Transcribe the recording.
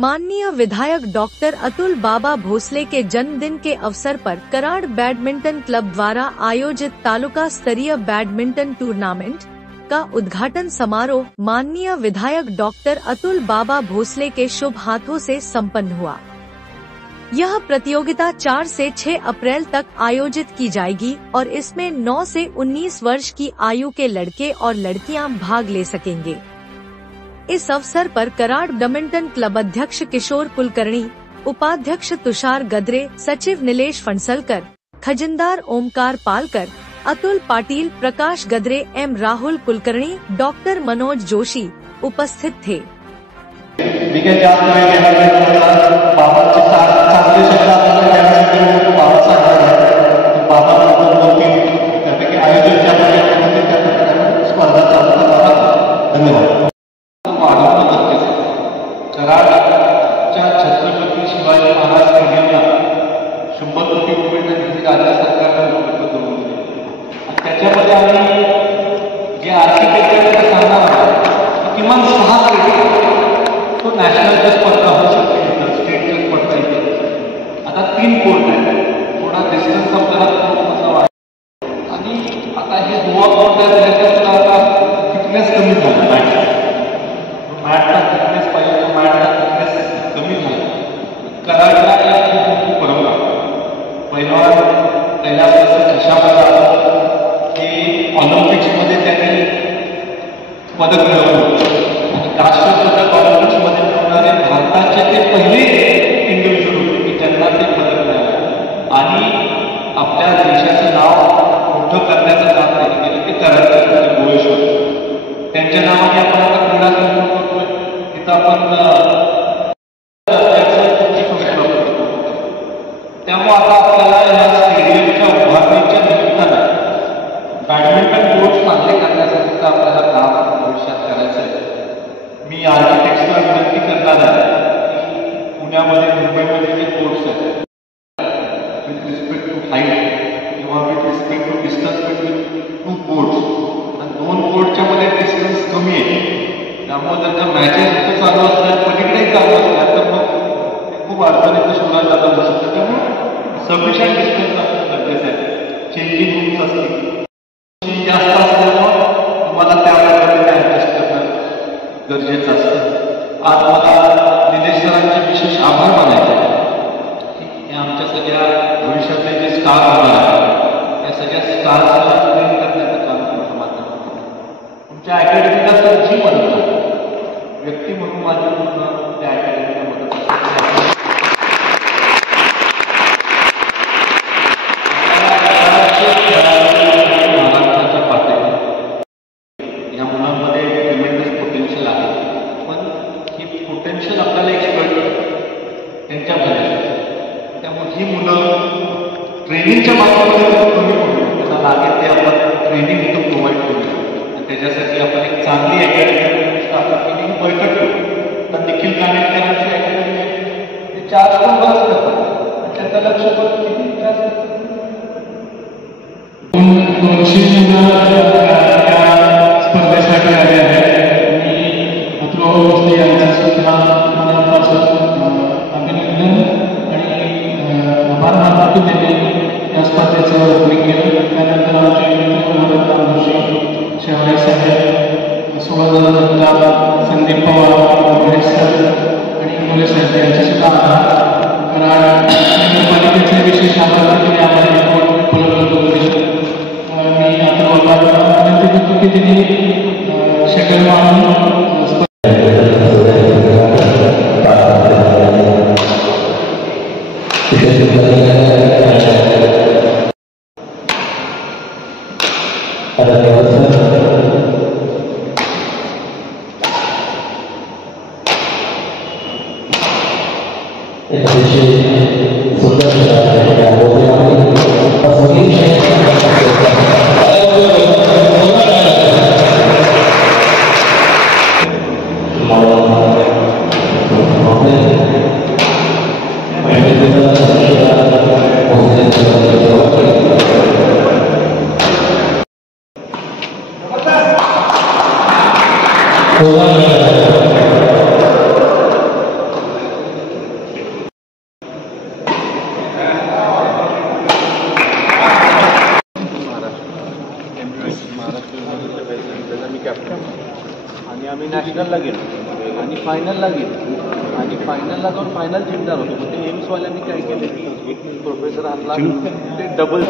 माननीय विधायक डॉक्टर अतुल बाबा भोसले के जन्मदिन के अवसर पर कराड़ बैडमिंटन क्लब द्वारा आयोजित तालुका स्तरीय बैडमिंटन टूर्नामेंट का उद्घाटन समारोह माननीय विधायक डॉक्टर अतुल बाबा भोसले के शुभ हाथों से संपन्न हुआ। यह प्रतियोगिता 4 से 6 अप्रैल तक आयोजित की जाएगी और इसमें 9 से 19 वर्ष की आयु के लड़के और लड़कियां भाग ले सकेंगे। इस अवसर पर कराड़ बैडमिंटन क्लब अध्यक्ष किशोर कुलकर्णी, उपाध्यक्ष तुषार गद्रे, सचिव नीलेश फणसलकर, खजिनदार ओमकार पालकर, अतुल पाटिल, प्रकाश गद्रे, एम राहुल कुलकर्णी, डॉक्टर मनोज जोशी उपस्थित थे। कराडच्या छत्रपती शिवाजी महाराज स्टेडियमला 100 कोटी रुपये निधी राज्य सरकारने उपलब्ध करून दिले। त्याच्यामध्ये आम्ही जे आर्किटेक्चरचा सांगणार आहोत किमान 6 कोटी तो नॅशनलच्या स्पर्धा होऊ शकते, स्टेटच्या स्पर्धा येते। आता 3 कोर्ट आहेत, थोडा डिस्टन्स आपल्याला आणि आता हे दुवा कोर्ट आहे त्याच्यातला आता थिकनेस कमी झाला, मॅटचा थिकनेस पाहिजे तो मॅटचा थिकनेस कमी झाला। कराडला एक खूप परंपरा पहिल्यापासून कशाप्रकारे की ऑलिम्पिक्समध्ये त्यांनी पदक मिळवलं आणि राष्ट्रपदक ऑलिम्पिक्समध्ये मिळवणारे भारताचे ते पहिले इंडिव्हिज्युअल होते की त्यांना ते पदक मिळालं आणि आपल्या देशाचं नाव मोठं करण्याचं काम त्यांनी केलं ते कराड गोळेश्वर त्यांच्या नावाने आपण आता क्रीडा संकुल करतोय। तिथं आपण त्यामुळे आता आपल्याला या स्टेडियमच्या उभारणीच्या निमित्तानं बॅडमिंटन कोर्ट चांगले करण्यासाठी आपल्याला काम भविष्यात करायचं आहे। मी आर्किटेक्ट्सला विनंती करणार आहे की पुण्यामध्ये मुंबईमध्ये जे कोर्ट्स आहेत विथ रिस्पेक्ट टू हाईट किंवा with respect to distance between 2 courts आणि 2 कोर्टच्या मध्ये डिस्टन्स कमी आहे, त्यामुळे जर का मॅचेस इथं चालू असतात पलीकडेही चालू असतात तर मग खूप अडचणीचं शोधा जात असतं। त्यामुळे सफिशियंट डिस्टन्स असणं गरजेचं आहे। चेंजिंग रूम्स असतील जास्त असल्यामुळे तुम्हाला त्या प्रकारे ऍडजस्ट करणं गरजेचं असतं। आज मला निलेश सरांचे विशेष आभार मानायचे की आमच्या सगळ्या भविष्यातले जे स्टार होणार आहे त्या सगळ्या स्टार्सला ट्रेन करण्याचं काम तुमच्या माध्यमातून तुमच्या अकॅडमीला जी मदत आहे व्यक्ती म्हणून माझी त्या अकॅडमीला मदत महाराष्ट्राच्या पातळीवर या मुलांमध्ये ट्रिमेंडस पोटेन्शियल आहे, पण ही पोटेन्शियल आपल्याला एक्सप्लोइट त्यांच्या भल्यासाठी। त्यामुळे ही मुलं ट्रेनिंगच्या माध्यमातून कमी पडू त्यांना लागेल ते आपण ट्रेनिंग इथं प्रोव्हाइड करू। त्याच्यासाठी आपण एक चांगली अकॅडमी स्थापन केली बैठक करू। तर निखिल कानेटकरांची अकॅडमी ते 4 पण बस करतात त्याचं लक्ष पण किती जास्त 200 स्पर्धेसाठी आले आहेत। मी अतुल भोसले यांचा सुद्धा मनापासून अभिनंदन आणि आभार मानतो की त्यांनी या स्पर्धेचं ओपनिंग केलं। त्यानंतर आमचे शेवाळे साहेब, सुवर्ण दत्ता, संदीप पवार, गणेश सर आणि मुले साहेब यांचे सुद्धा आभार। कराड नगरपालिकेचे विशेष आभार की आम्हाला उपलब्ध करून दिले। मी आता विनंती करतो की त्यांनी शटल मारून त्याचा मी कॅप्टन आणि आम्ही नॅशनलला गेलो आणि फायनलला गेलो आणि फायनलला जाऊन फायनल जिंकणार होतो. मग ते एम्सवाल्यांनी काय केलं की एक प्रोफेसर आणला ते डबल